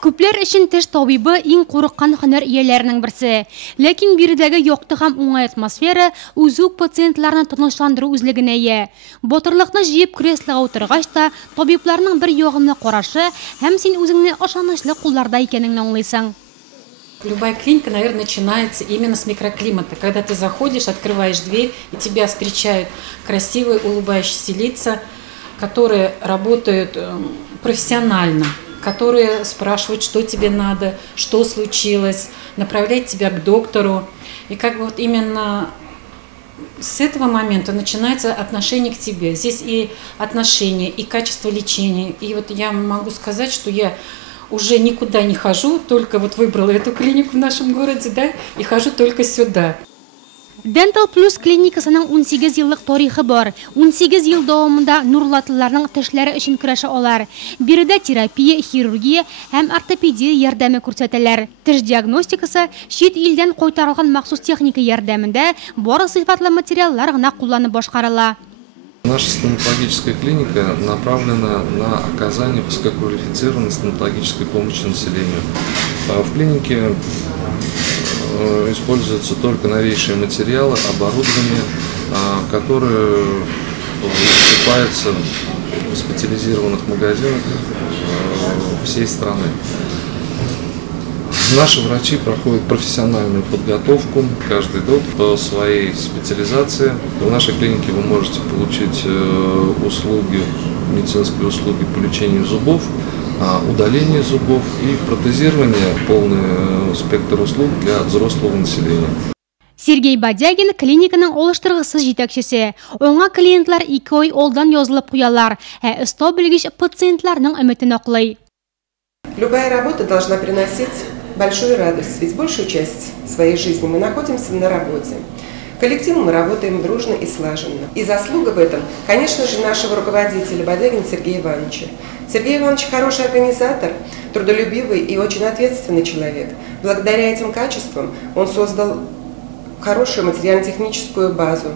Күпләр өчен теш табибы иң курыккан һөнәр ияләренең берсе. Ләкин биредәге якты һәм уңай атмосфера үзүк пациентларны тынычландыру үзлегенә ия. Батырлыкны җыеп креслога утыргач та табибларның бер ягымлы карашы һәм син үзеңне ышанычлы кулларда икәнеңне аңлыйсың. Любая клиника, наверное, начинается именно с микроклимата. Когда ты заходишь, открываешь дверь, и тебя встречают красивые, улыбающиеся лица, которые работают профессионально, которые спрашивают, что тебе надо, что случилось, направляют тебя к доктору. И как бы вот именно с этого момента начинается отношение к тебе. Здесь и отношение, и качество лечения. И вот я могу сказать, что я уже никуда не хожу, только вот выбрала эту клинику в нашем городе, да, и хожу только сюда. Dental Plus клиникасының 18 еллык тарихы бар. 18 ел дәвамында нурлатлыларның тешләре өчен көрәшә алар. Биредә терапия, хирургия һәм ортопедия ярдәме күрсәтәләр. Теш диагностикасы чит илдән кайтарылган махсус техника ярдәмендә бары сыйфатлы материаллар гына кулланып башкарыла. Наша стоматологическая клиника направлена на оказание высококвалифицированной стоматологической помощи населению. В клинике используются только новейшие материалы, оборудование, которое покупается в специализированных магазинах всей страны. Наши врачи проходят профессиональную подготовку, каждый доктор по своей специализации. В нашей клинике вы можете получить услуги, медицинские услуги по лечению зубов, удаление зубов и протезирование, полный спектр услуг для взрослого населения. Сергей Бадягин клиниканың олыштыргысыз җитәкчесе. Оңа клиентлар 2 ай алдан язылып куялар, оста белгеч пациентларның өметен аклый. Любая работа должна приносить большую радость, ведь большую часть своей жизни мы находимся на работе. Коллективом мы работаем дружно и слаженно. И заслуга в этом, конечно же, нашего руководителя Бадягина Сергея Ивановича. Сергей Иванович хороший организатор, трудолюбивый и очень ответственный человек. Благодаря этим качествам он создал хорошую материально-техническую базу.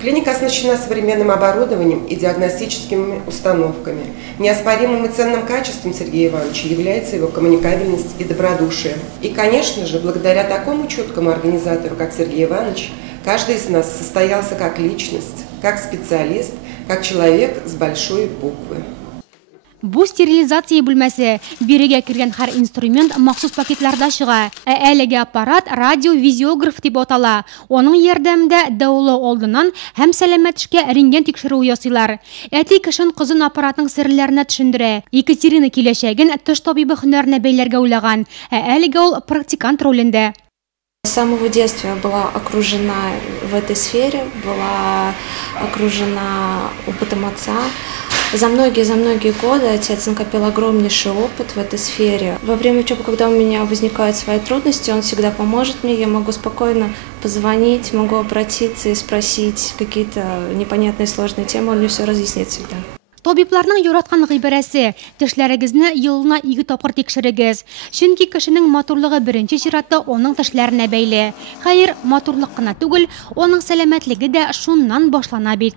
Клиника оснащена современным оборудованием и диагностическими установками. Неоспоримым и ценным качеством Сергея Ивановича является его коммуникабельность и добродушие. И, конечно же, благодаря такому чуткому организатору, как Сергей Иванович, каждый из нас состоялся как личность, как специалист, как человек с большой буквы. Бу стерилизация бүлмәсе бирегә кергән һәр инструмент махсус пакетларда чыга. Әлеге аппарат радиовизиограф дип атала. Оның ярдәмендә дәвалау алдыннан һәм сәламәт эшкә рентген тикшерү ясыйлар. Әти кешен кызын аппаратның серләренә төшендерә. Екатерина киләчәген теш табибы һөнәренә бәйләргә уйлаган. Әлеге ул практикант ролендә. С самого детства я была окружена в этой сфере, была окружена опытом отца. За многие годы отец накопил огромнейший опыт в этой сфере. Во время учебы, когда у меня возникают свои трудности, он всегда поможет мне. Я могу спокойно позвонить, могу обратиться и спросить какие-то непонятные сложные темы, он мне все разъяснит всегда. Табибларның яраткан гыйбарәсе: тешләрегезне елына 2 тапкыр тикшерегез. Чөнки кешенең матурлыгы беренче чиратта аның тешләренә бәйле. Хәер, матурлык кына түгел, аның сәламәтлеге дә шуннан башлана бит.